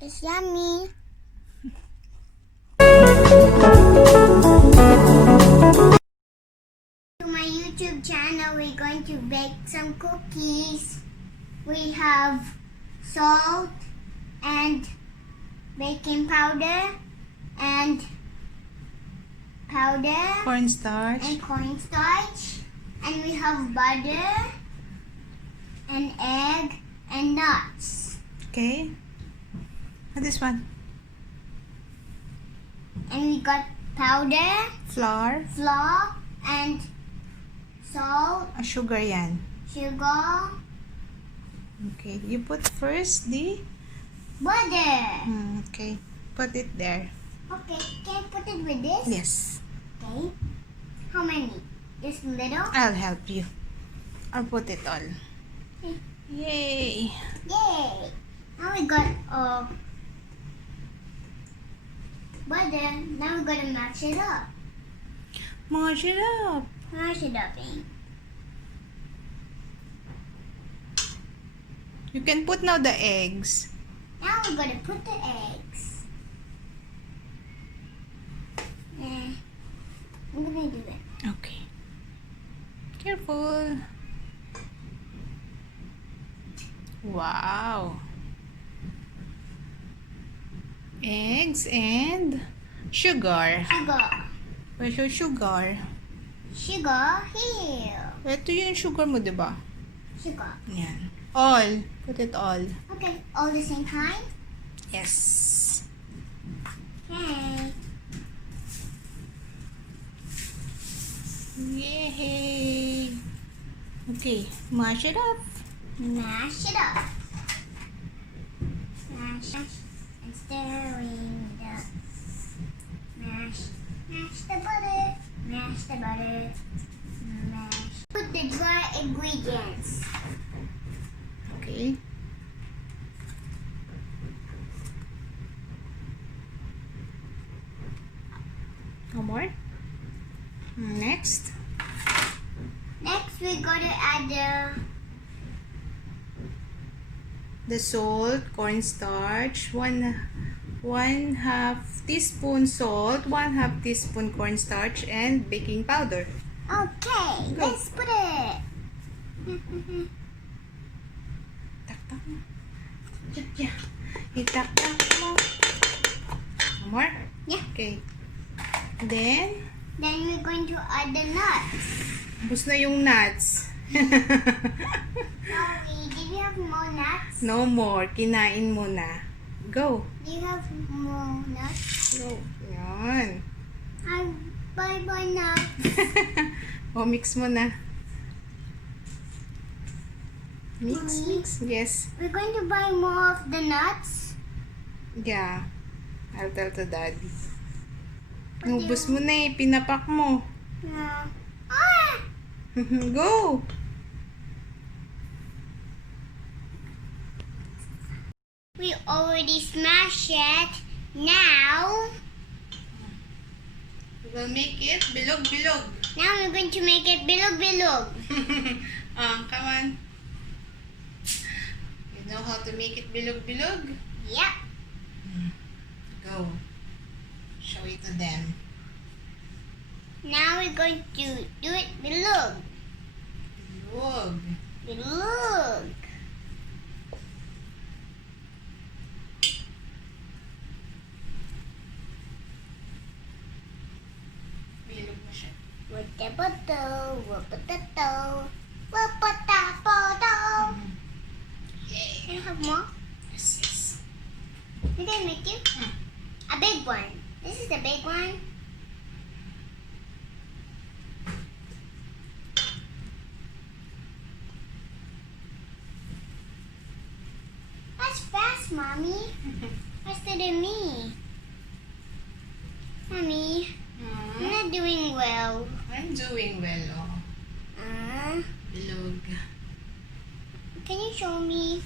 It's yummy. To my YouTube channel, we're going to bake some cookies. We have salt and baking powder and cornstarch. cornstarch, and we have butter and egg and nuts. Okay. And this one? And we got powder, Flour. and salt, Sugar yan. sugar, Okay. You put first the... butter. Okay. Put it there. Okay, can I put it with this? Yes. Okay. How many? Just little? I'll help you. I'll put it all. Okay. Yay! Yay! Now we got butter. Now we're gonna mash it up. Mash it up. Mash it up, eh? You can put now the eggs. Now we're gonna put the eggs. I'm gonna do it. Okay. Careful. Wow. Eggs and sugar. Sugar. Where's your sugar? Sugar here. Ito yung sugar mo, diba? Sugar. Yan. All. Put it all. Okay, all the same time? Yes. Okay. Yay! Okay, mash it up. Mash it up. Mash and stirring it up. Mash the butter. Mash the butter. Mash. Put the dry ingredients. Okay. One more. Next. Next, we're gonna add The salt, cornstarch, one half teaspoon salt, 1/2 teaspoon cornstarch, and baking powder. Okay, Go. let's put it. Taktak mo. Yeah. Itaktak mo. One more? Yeah. Okay. Then, Then we're going to add the nuts. bus na yung nuts. Mommy, do you have more nuts? No more. Kinain mo na. Go. Do you have more nuts? Go. Yan. Bye nuts. O, mix mo na. Mix, Mommy? mix. Yes. We're going to buy more of the nuts. Yeah. I'll tell to daddy. But Nubos mo na eh. Pinapak mo. No. Go! We already smashed it. Now, We'll make it bilog-bilog. we're going to make it bilog-bilog. Come on. You know how to make it bilog-bilog? Yep. Go. Show it to them. Now we're going to do it bilog. Bilog. Bilog. Bilog mo siya. Wata-bato, wapatato, wapatapoto. Yay! Can I have more? Yes, yes. Did I make you? A big one. This is the big one. That's fast, Mommy. Faster than me. Mommy, I'm not doing well. I'm doing well, oh. Bilog. Can you show me?